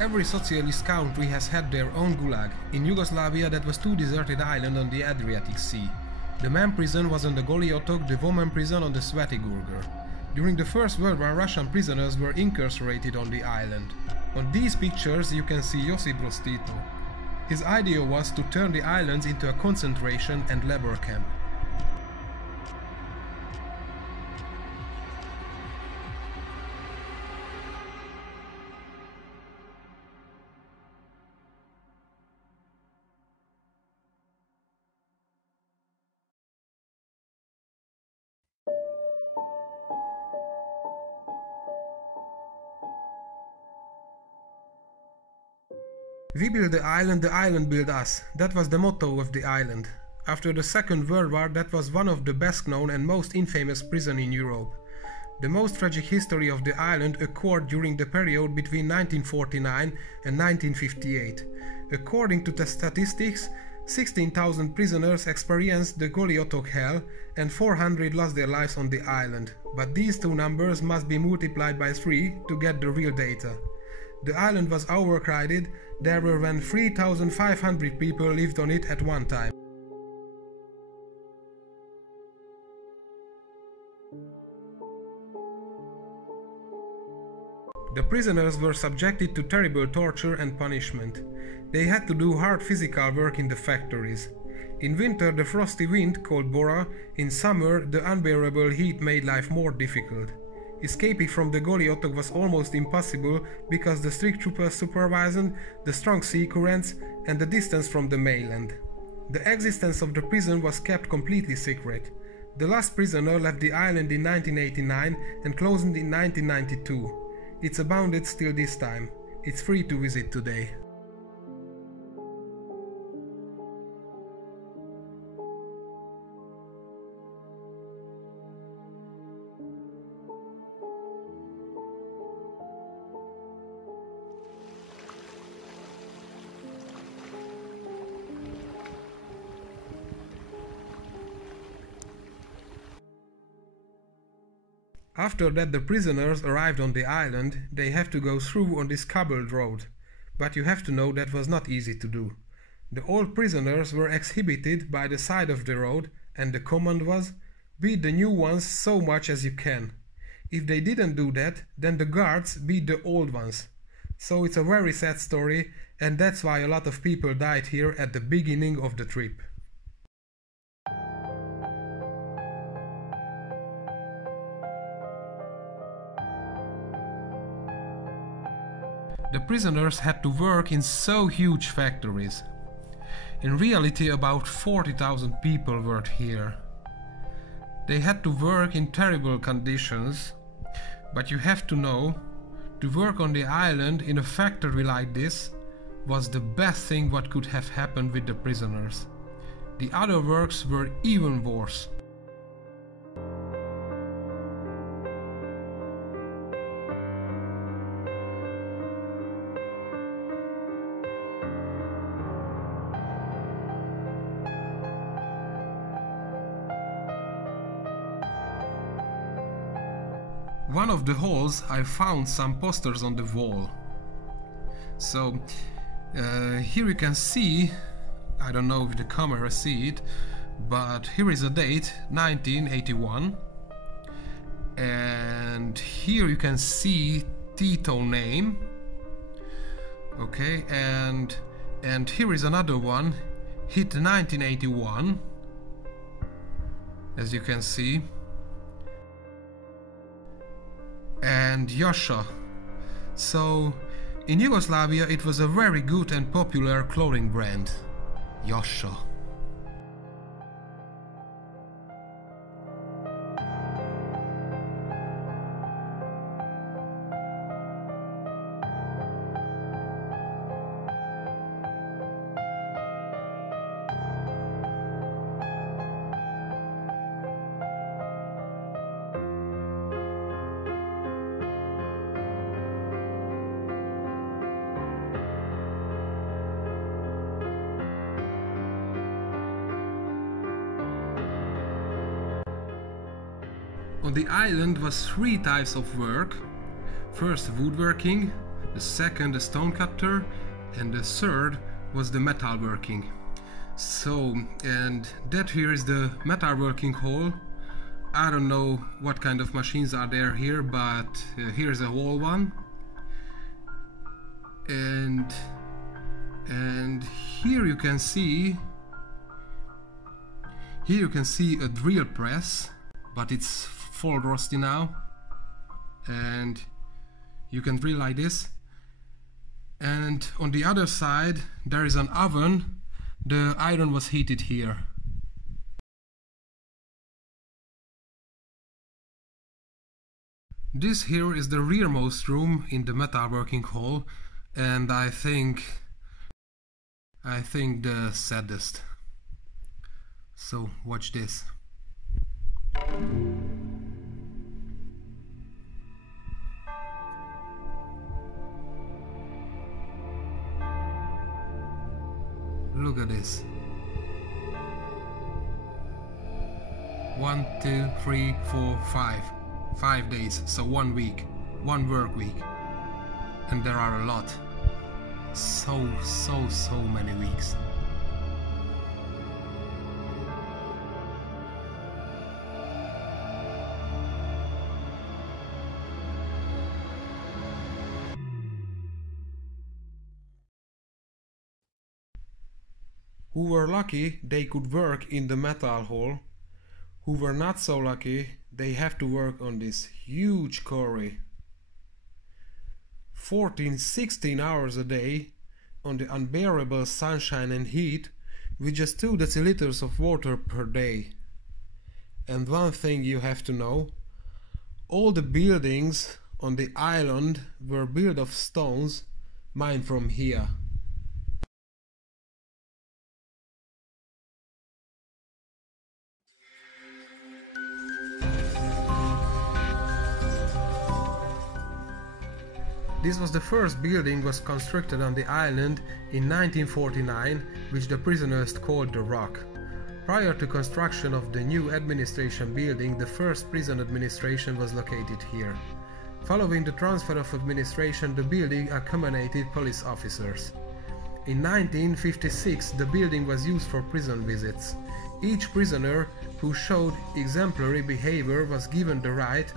Every socialist country has had their own gulag. In Yugoslavia, that was two deserted islands on the Adriatic Sea. The man prison was on the Goli otok, the woman prison on the Sveti Gurgur. During the First World War, Russian prisoners were incarcerated on the island. On these pictures you can see Josip Broz Tito. His idea was to turn the islands into a concentration and labor camp. We build the island build us. That was the motto of the island. After the Second World War, that was one of the best known and most infamous prisons in Europe. The most tragic history of the island occurred during the period between 1949 and 1958. According to the statistics, 16,000 prisoners experienced the Goli otok hell and 400 lost their lives on the island. But these two numbers must be multiplied by 3 to get the real data. The island was overcrowded. There were 3,500 people lived on it at one time. The prisoners were subjected to terrible torture and punishment. They had to do hard physical work in the factories. In winter the frosty wind called Bora, in summer the unbearable heat made life more difficult. Escaping from the Goli otok was almost impossible because the strict troopers supervised the strong sea currents and the distance from the mainland. The existence of the prison was kept completely secret. The last prisoner left the island in 1989 and closed in 1992. It's abounded still this time. It's free to visit today. After that the prisoners arrived on the island, they have to go through on this cobbled road. But you have to know that was not easy to do. The old prisoners were exhibited by the side of the road and the command was, beat the new ones so much as you can. If they didn't do that, then the guards beat the old ones. So it's a very sad story and that's why a lot of people died here at the beginning of the trip. The prisoners had to work in so huge factories. In reality, about 40,000 people worked here. They had to work in terrible conditions, but you have to know, to work on the island in a factory like this was the best thing what could have happened with the prisoners. The other works were even worse. One of the halls I found some posters on the wall. So here you can see, I don't know if the camera see it, but here is a date 1981 and here you can see Tito name. Okay, and here is another one, hit 1981, as you can see. And Jascha. So in Yugoslavia it was a very good and popular clothing brand, Jascha. On the island was 3 types of work. First woodworking, the second the stone cutter, and the third was the metalworking. So, and that here is the metalworking hall. I don't know what kind of machines are there here, but here's a whole one. And here you can see a drill press, but it's full rusty now, and you can drill like this. And on the other side there is an oven. The iron was heated here. This here is the rearmost room in the metalworking hall, and I think the saddest. So watch this. Look at this. 1, 2, 3, 4, 5. 5 days, so 1 week. 1 work week. And there are a lot. So many weeks. Who were lucky, they could work in the metal hall. Who were not so lucky, they have to work on this huge quarry. 14-16 hours a day on the unbearable sunshine and heat with just 2 deciliters of water per day. And one thing you have to know, all the buildings on the island were built of stones mined from here. This was the first building was constructed on the island in 1949, which the prisoners called the Rock. Prior to construction of the new administration building, the first prison administration was located here. Following the transfer of administration, the building accommodated police officers. In 1956, the building was used for prison visits. Each prisoner who showed exemplary behavior was given the right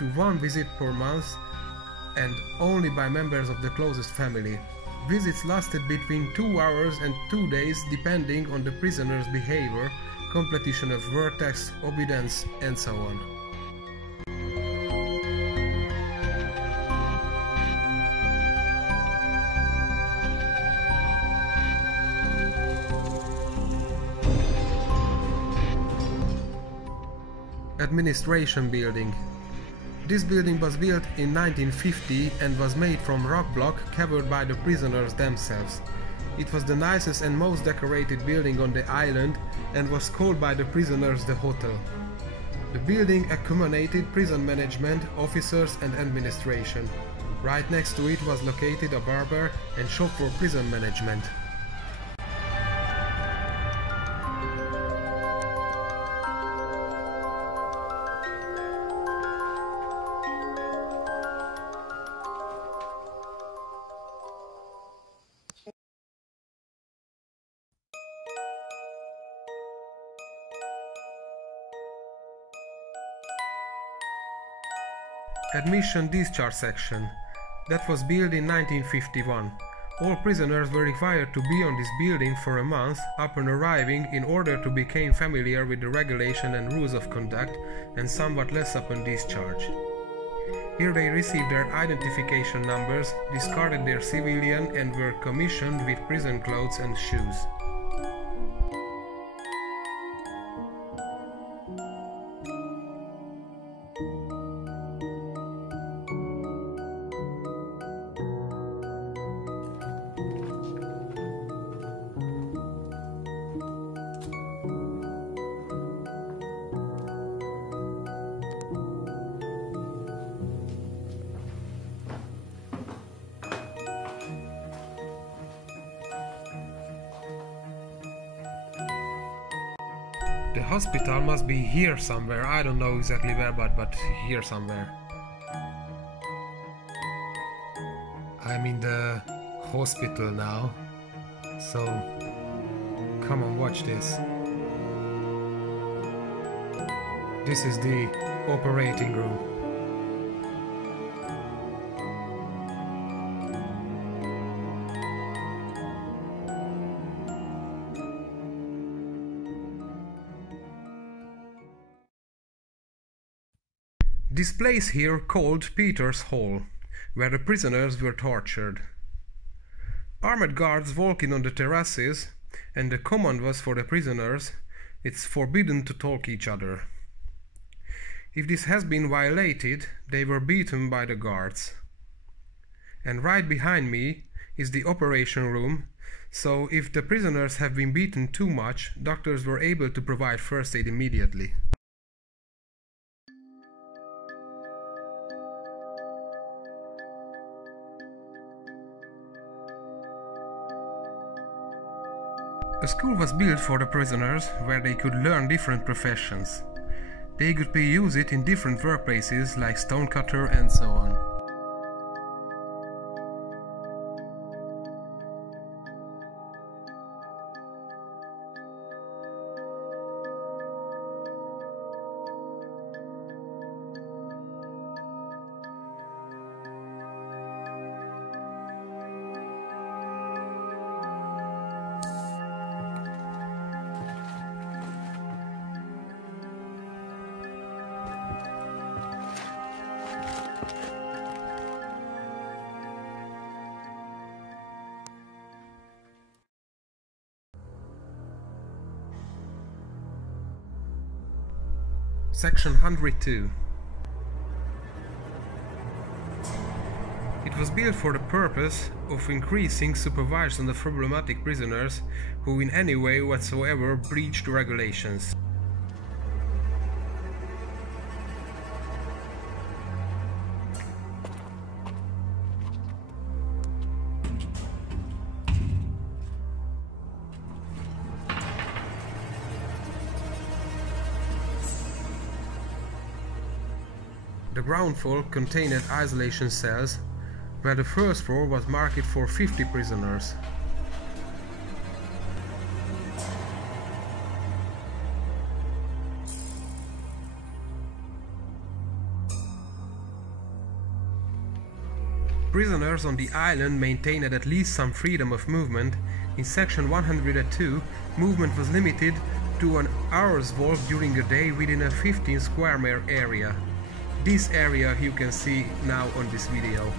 to 1 visit per month, and only by members of the closest family. Visits lasted between 2 hours and 2 days depending on the prisoner's behavior, completion of work tasks, obedience, and so on. Administration building. This building was built in 1950 and was made from rock block covered by the prisoners themselves. It was the nicest and most decorated building on the island and was called by the prisoners the hotel. The building accommodated prison management, officers and administration. Right next to it was located a barber and shop for prison management. Admission discharge section. That was built in 1951. All prisoners were required to be on this building for a month upon arriving in order to become familiar with the regulation and rules of conduct, and somewhat less upon discharge. Here they received their identification numbers, discarded their civilian and were commissioned with prison clothes and shoes. The hospital must be here somewhere, I don't know exactly where, but here somewhere. I I'm in the hospital now, so come on, watch this. This is the operating room. This place here called Peter's Hall, where the prisoners were tortured. Armed guards walking on the terraces, and the command was for the prisoners, it's forbidden to talk each other. If this has been violated, they were beaten by the guards. And right behind me is the operation room, so if the prisoners have been beaten too much, doctors were able to provide first aid immediately. A school was built for the prisoners where they could learn different professions. They could use it in different workplaces like stonecutter and so on. Section 102. It was built for the purpose of increasing supervision of problematic prisoners who in any way whatsoever breached regulations. The ground floor contained isolation cells, where the first floor was marked for 50 prisoners. Prisoners on the island maintained at least some freedom of movement. In section 102, movement was limited to an hour's walk during a day within a 15 square mile area. This area you can see now on this video.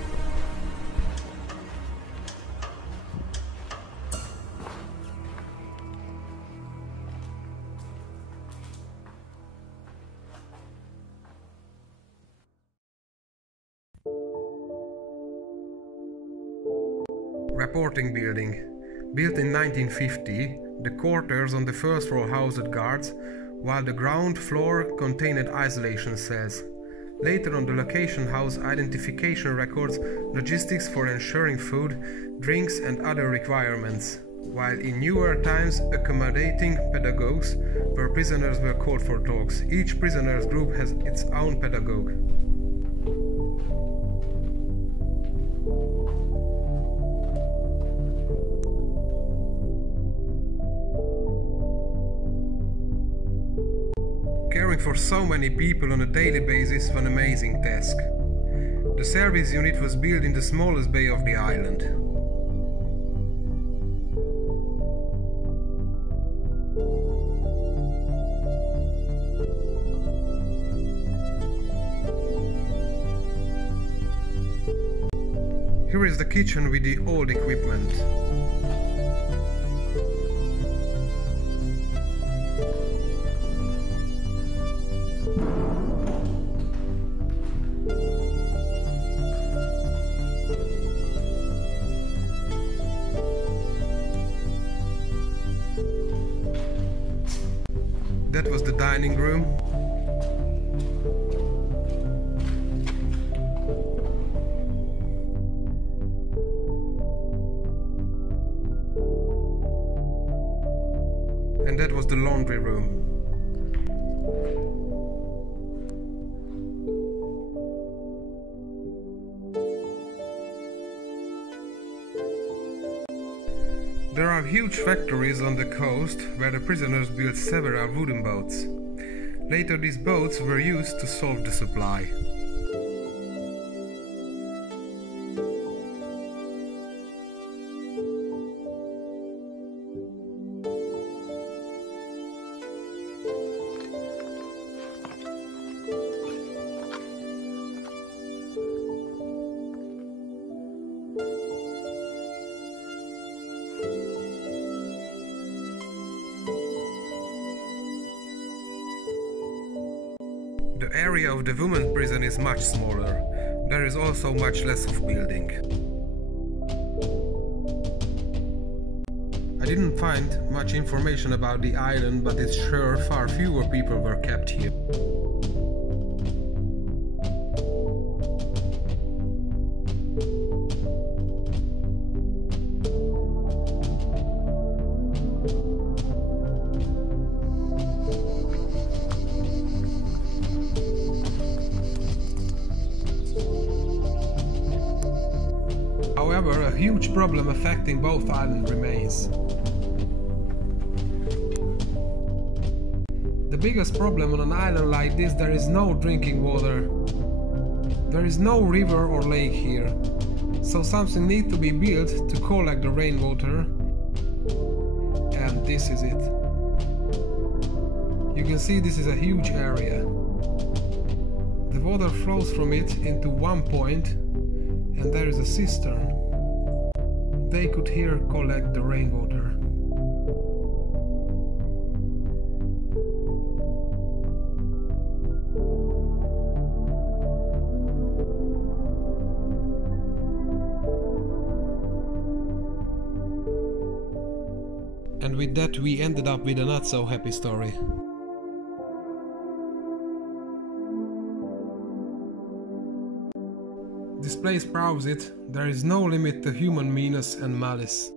Reporting building. Built in 1950, the quarters on the first floor housed guards, while the ground floor contained isolation cells. Later on, the location housed identification records, logistics for ensuring food, drinks and other requirements, while in newer times accommodating pedagogues, where prisoners were called for talks. Each prisoner's group has its own pedagogue. Caring for so many people on a daily basis was an amazing task. The service unit was built in the smallest bay of the island. Here is the kitchen with the old equipment. That was the dining room. And that was the laundry room. There are huge factories on the coast where the prisoners built several wooden boats. Later these boats were used to solve the supply. The area of the women's prison is much smaller. There is also much less of building. I didn't find much information about the island, but it's sure far fewer people were kept here. However, a huge problem affecting both islands remains. The biggest problem on an island like this, there is no drinking water. There is no river or lake here, so something needs to be built to collect the rainwater, and this is it. You can see this is a huge area. The water flows from it into one point, and there is a cistern. They could here collect the rainwater. And with that we ended up with a not so happy story. This place proves it, there is no limit to human meanness and malice.